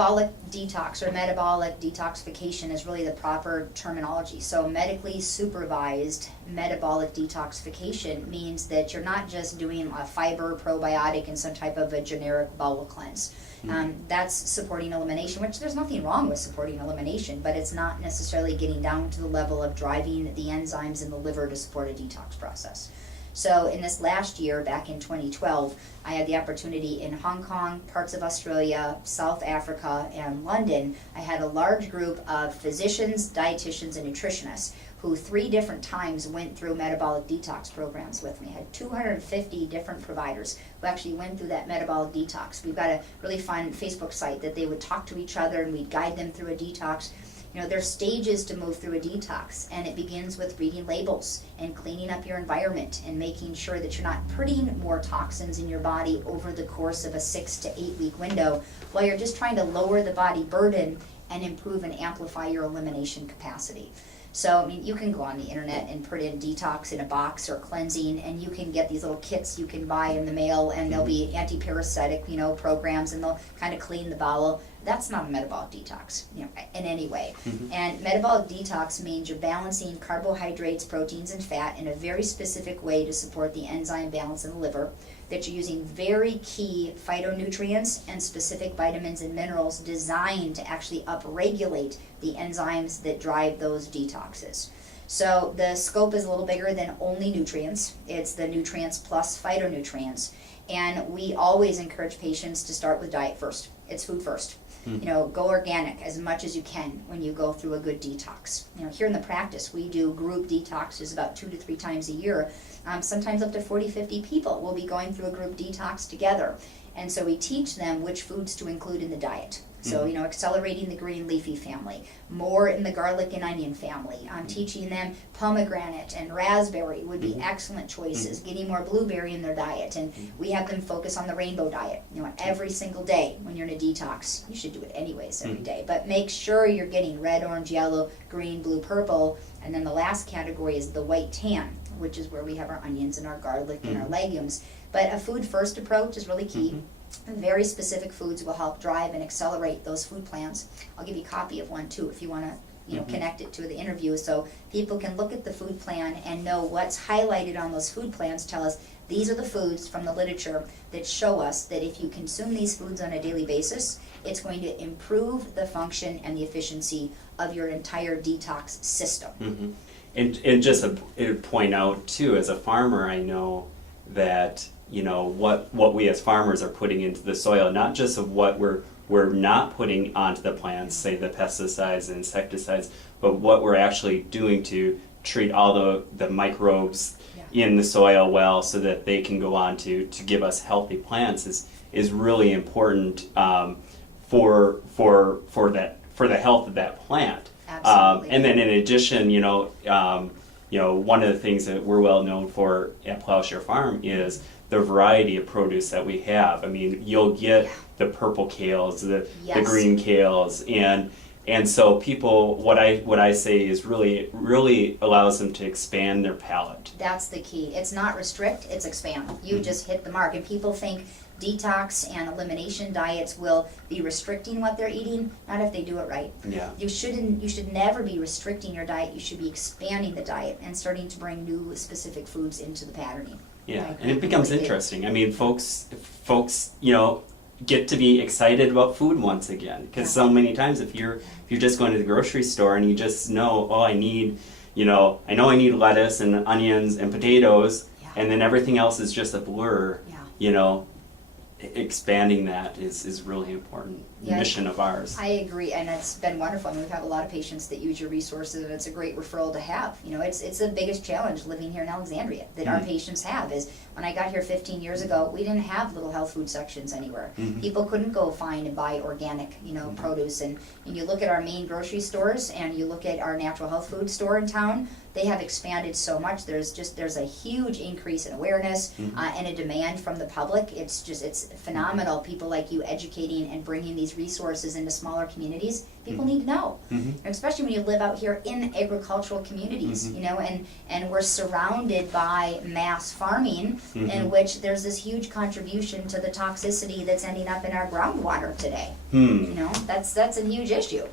metabolic detox or metabolic detoxification is really the proper terminology. So medically supervised metabolic detoxification means that you're not just doing a fiber, probiotic, and some type of a generic bowel cleanse. That's supporting elimination, which there's nothing wrong with supporting elimination, but it's not necessarily getting down to the level of driving the enzymes in the liver to support a detox process. So in this last year, back in 2012, I had the opportunity in Hong Kong, parts of Australia, South Africa, and London. I had a large group of physicians, dietitians, and nutritionists who 3 different times went through metabolic detox programs with me. I had 250 different providers who actually went through that metabolic detox. We've got a really fun Facebook site that they would talk to each other and we'd guide them through a detox. You know, there's stages to move through a detox, and it begins with reading labels and cleaning up your environment and making sure that you're not putting more toxins in your body over the course of a 6 to 8 week window, while you're just trying to lower the body burden and improve and amplify your elimination capacity. So, I mean, you can go on the internet and put in detox in a box or cleansing, and you can get these little kits you can buy in the mail, and there'll be anti-parasitic, programs, and they'll kind of clean the bowel. That's not a metabolic detox, in any way. And metabolic detox means you're balancing carbohydrates, proteins, and fat in a very specific way to support the enzyme balance in the liver, that you're using very key phytonutrients and specific vitamins and minerals designed to actually upregulate the enzymes that drive those detoxes. So the scope is a little bigger than only nutrients. It's the nutrients plus phytonutrients. And we always encourage patients to start with diet first. It's food first. Go organic as much as you can when you go through a good detox. Here in the practice, we do group detoxes about 2 to 3 times a year. Sometimes up to 40, 50 people will be going through a group detox together. And so we teach them which foods to include in the diet. So, accelerating the green leafy family, more in the garlic and onion family. I'm teaching them pomegranate and raspberry would be excellent choices, getting more blueberry in their diet. And we have them focus on the rainbow diet, every single day when you're in a detox. You should do it anyways every day, but make sure you're getting red, orange, yellow, green, blue, purple. And then the last category is the white tan, which is where we have our onions and our garlic and our legumes. But a food first approach is really key. Very specific foods will help drive and accelerate those food plans. I'll give you a copy of one too if you want to connect it to the interview, so people can look at the food plan and know what's highlighted on those food plans. Tell us these are the foods from the literature that show us that if you consume these foods on a daily basis, it's going to improve the function and the efficiency of your entire detox system. And just to point out too, as a farmer, I know that what we as farmers are putting into the soil, not just of what we're not putting onto the plants, say the pesticides and insecticides, but what we're actually doing to treat all the microbes in the soil well, so that they can go on to give us healthy plants is really important for the health of that plant. Absolutely. And then in addition, one of the things that we're well known for at Plowshare Farm is the variety of produce that we have. I mean, you'll get the purple kales, the green kales, and so people, what I say is really allows them to expand their palate. That's the key. It's not restrict, it's expand. You just hit the mark. And people think detox and elimination diets will be restricting what they're eating. Not if they do it right. You should never be restricting your diet. You should be expanding the diet and starting to bring new specific foods into the patterning. And it becomes interesting. I mean, folks, get to be excited about food once again, because so many times if you're just going to the grocery store and you just know, I know I need lettuce and onions and potatoes, and then everything else is just a blur. Expanding that is really important. Mission of ours. I agree, and it's been wonderful. I mean, we've had a lot of patients that use your resources, and it's a great referral to have. It's the biggest challenge living here in Alexandria that our patients have is, when I got here 15 years ago, we didn't have little health food sections anywhere. People couldn't go find and buy organic, produce, and you look at our main grocery stores and you look at our natural health food store in town, they have expanded so much. There's a huge increase in awareness and a demand from the public. It's phenomenal. People like you educating and bringing these resources into smaller communities. People need to know, especially when you live out here in agricultural communities, you know, and we're surrounded by mass farming in which there's this huge contribution to the toxicity that's ending up in our groundwater today. You know, that's a huge issue.